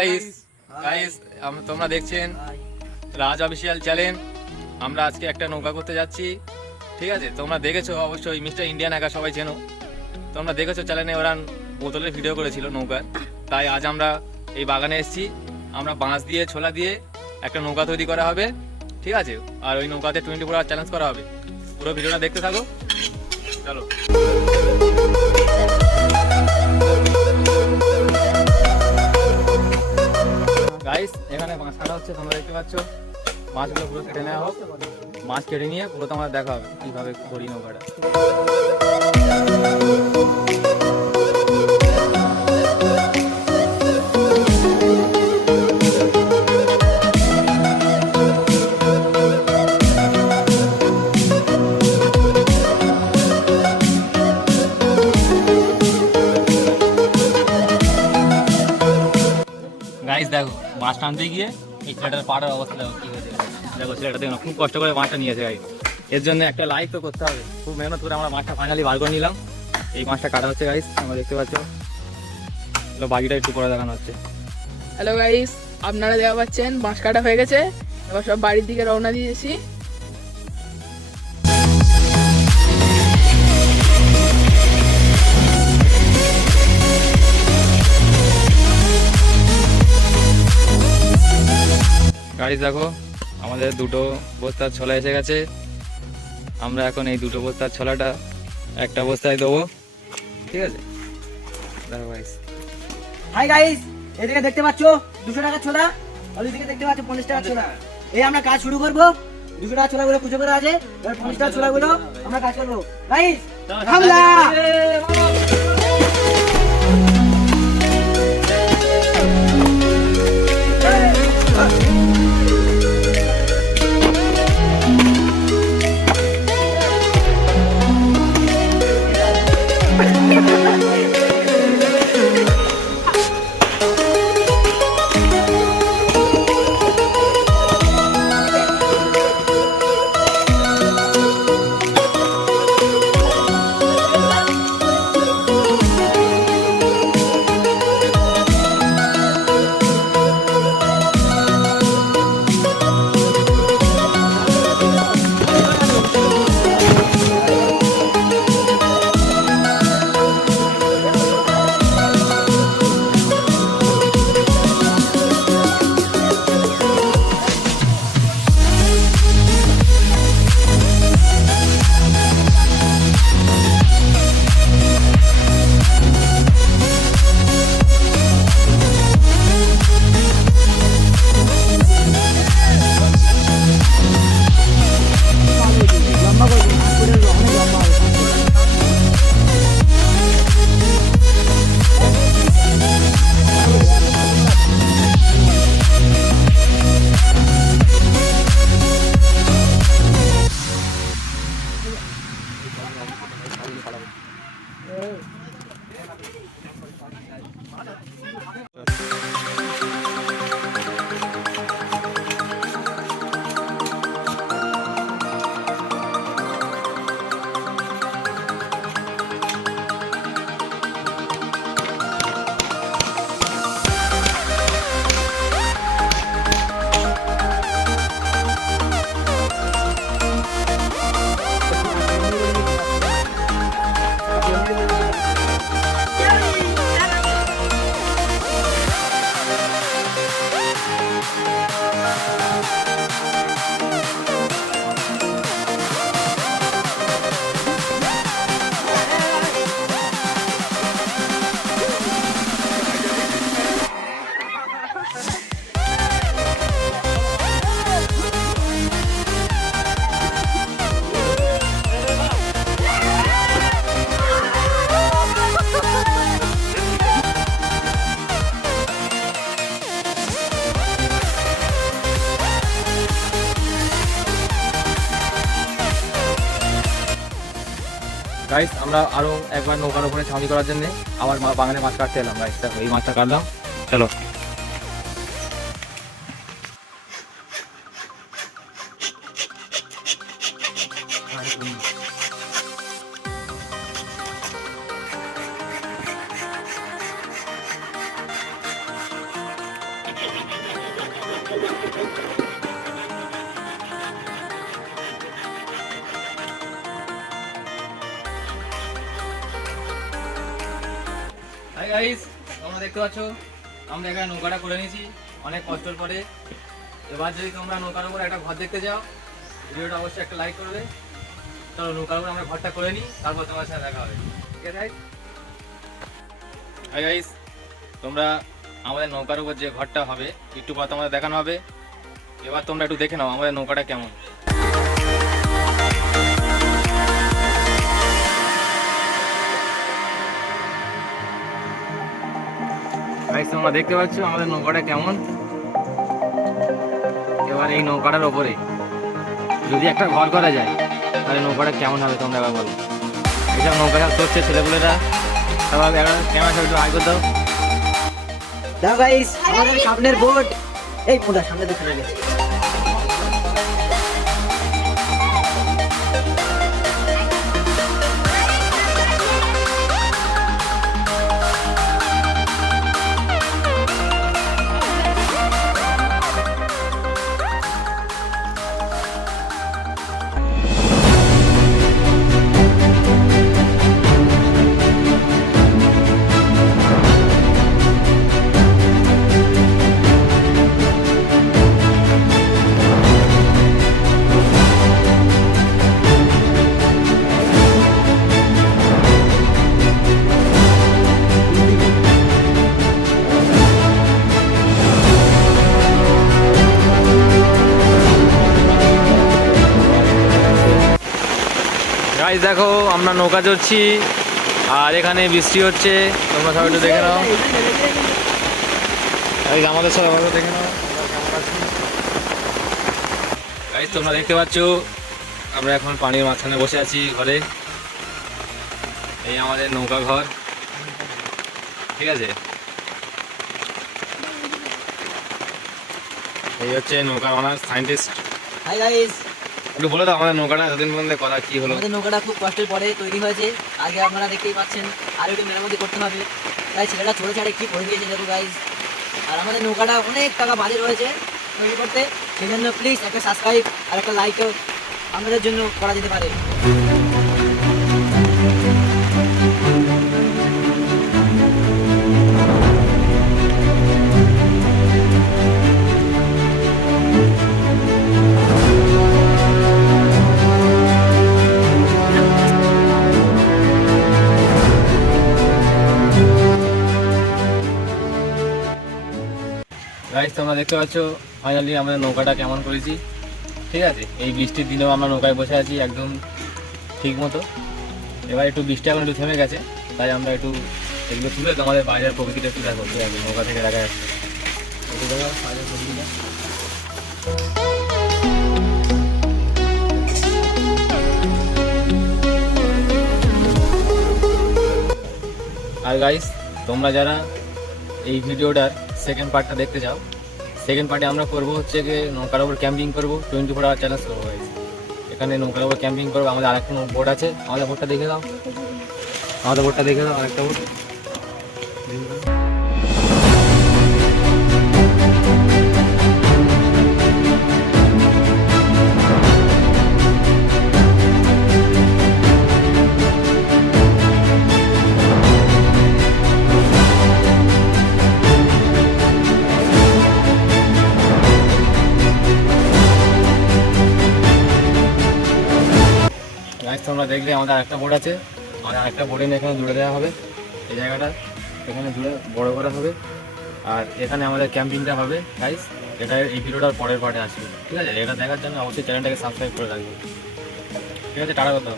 Guys guys তোমরা দেখছেন রাজ official channel. আমরা আজকে একটা নৌকা করতে যাচ্ছি, ঠিক আছে? তোমরা দেখেছো অবশ্যই, মিস্টার ইন্ডিয়ান একা সবাই চেনো। তোমরা দেখেছো চ্যানেলে ওরা বোতলের ভিডিও করেছিল নৌকার। তাই আজ আমরা এই বাগানে এসেছি। আমরা বাঁশ দিয়ে ছোলা দিয়ে একটা নৌকা তৈরি করা হবে, ঠিক আছে? আর ওই নৌকাতে 24 আওয়ার চ্যালেঞ্জ করা হবে। পুরো ভিডিওটা দেখতে থাকো, চলো। গাইস এখানে মাছ কাটা হচ্ছে, তোমরা দেখতে পাচ্ছ। মাছগুলো পুরো কেটে নেওয়া হোক, মাছ কেটে নিয়ে পুরো তোমার দেখা হবে কীভাবে করি নৌকাটা। গাইস দেখো, মাছ টানতে গিয়ে এই ছেলেটার পাড়ার অবস্থা দেখো কি হয়েছে। দেখো ছেলেটা দেখো খুব কষ্ট করে মাছটা নিয়েছে গাইস। এর জন্য একটা লাইক তো করতে হবে। খুব মেহনত করে আমরা মাছটা ফাইনালি বার করে নিলাম। এই মাছটা কাটা হচ্ছে গাইস, তোমরা দেখতে পাচ্ছ। বাকিটা একটু পরে দেখানো হচ্ছে। হ্যালো গাইস, আপনারা দেখা পাচ্ছেন বাঁশ কাটা হয়ে গেছে। এবার সব বাড়ির দিকে রওনা দিয়েছি। গাইস দেখো, আমাদের দুটো বস্তার ছোলা এসে গেছে। আমরা এখন এই দুটো বস্তার ছোলাটা একটা বস্তায় দেবো, ঠিক আছে? দেখো গাইস, হাই গাইস, এদিকে দেখতে পাচ্ছ 200 টাকা ছোলা, আর ওইদিকে দেখতে পাচ্ছ 50 টাকা ছোলা। এই আমরা কাজ শুরু করব। 200 টাকা ছোলাগুলো খুঁজে করে আছে, এবার 50 টাকা ছোলাগুলো আমরা কাজ করব। গাইস হামলা! গাইস আমরা আরো একবার নৌকার উপরে ছাউনি করার জন্য আবার বাগানে মাছ কাটতে এলাম। গাইস দেখো, এই মাছটা কাটলাম, চলো। গাইস, তোমরা দেখতে পাচ্ছ আমরা এখানে নৌকাটা করে নিয়েছি অনেক কষ্টের পরে। এবার যদি তোমরা নৌকার উপর একটা ঘর দেখতে যাও, ভিডিওটা অবশ্যই একটা লাইক করবে। চলো নৌকার উপর আমরা ঘরটা করে নিই, তারপর তোমার সাথে দেখা হবে। ঠিক আছে হাই গাইস, তোমরা আমাদের নৌকার উপর যে ঘরটা হবে একটু পর তোমাদের দেখানো হবে। এবার তোমরা একটু দেখে নাও আমাদের নৌকাটা কেমন। গাইস, তোমরা দেখতে পাচ্ছ আমাদের নৌকাটা কেমন। এবার এই নৌকাটার ওপরে যদি একটা ঘর করা যায় তাহলে নৌকাটা কেমন হবে তোমরা এবার বলো। এইসব নৌকা সব চড়ছে ছেলেপুলেরা, সবাই ক্যামেরা সব একটু আয় করে দাও। দাও গাইস, আমাদের সামনের বোট এই পুরা সামনে তো চলে গেছে। গাইস দেখো, আমরা নৌকা চড়ছি আর এখানে বৃষ্টি হচ্ছে। তোমরা সবাই একটু দেখে নাও। এই আমাদের সবাই ভালো দেখে নাও গাইস। তোমরা দেখতে পাচ্ছ আমরা এখন পানির মাঝখানে বসে আছি ঘরে। এই আমাদের নৌকা ঘর, ঠিক আছে। এই হচ্ছে নৌকা ওনার সায়েন্টিস্ট। হাই গাইস, একটু বলে দাও আমাদের নৌকাটা এতদিন পর্যন্ত কথা কি হলো। আমাদের নৌকাটা খুব কষ্টের পরে তৈরি হয়েছে। আগে আপনারা দেখতেই পাচ্ছেন, আর একটু মেরামতি করতে হবে। তাই ছেলেটা ছোটো ছাড়ে কি করে দিয়েছে দেখো গাইস। আর আমাদের নৌকাটা অনেক টাকা বাজেট রয়েছে তৈরি করতে, সেই জন্য প্লিজ একটা সাবস্ক্রাইব আর একটা লাইকও আমাদের জন্য করা যেতে পারে। গাইস, তোমরা দেখতে পাচ্ছ ফাইনালি আমাদের নৌকাটা কেমন করেছি, ঠিক আছে। এই বৃষ্টির দিনেও আমরা নৌকায় বসে আছি একদম ঠিক মতো। এবার একটু বৃষ্টি এখন একটু থেমে গেছে, তাই আমরা একটু এগুলো তুলে তোমাদের বাইরের প্রকৃতিটা একটু দেখো। ঠিক আছে, নৌকা থেকে দেখা যাচ্ছে একটু দেখো বাইরের প্রকৃতিটা। আর গাইস, তোমরা যারা এই ভিডিওটার সেকেন্ড পার্টটা দেখতে চাও, সেকেন্ড পার্টে আমরা করবো হচ্ছে যে নৌকার ওপর ক্যাম্পিং করবো, 24 আওয়ার চ্যালেঞ্জ করবো গাইস। এখানে নৌকার ওপর ক্যাম্পিং করবো। আমাদের আরেকটা বোট আছে, আমাদের বোটটা দেখে দাও, আমাদের বোটটা দেখে দাও, আরেকটা বোট। গাইস, তোমরা দেখলে আমাদের আরেকটা বোট আছে, আমাদের আরেকটা বোটে নিয়ে এখানে জুড়ে দেওয়া হবে। এই জায়গাটা এখানে জুড়ে বড় করা হবে, আর এখানে আমাদের ক্যাম্পিংটা হবে গাইস। এটা এই ভিডিওটার পরের পার্টে আসবে, ঠিক আছে। এটা দেখার জন্য অবশ্যই চ্যানেলটাকে সাবস্ক্রাইব করে রাখবে, ঠিক আছে। টাটা কথা।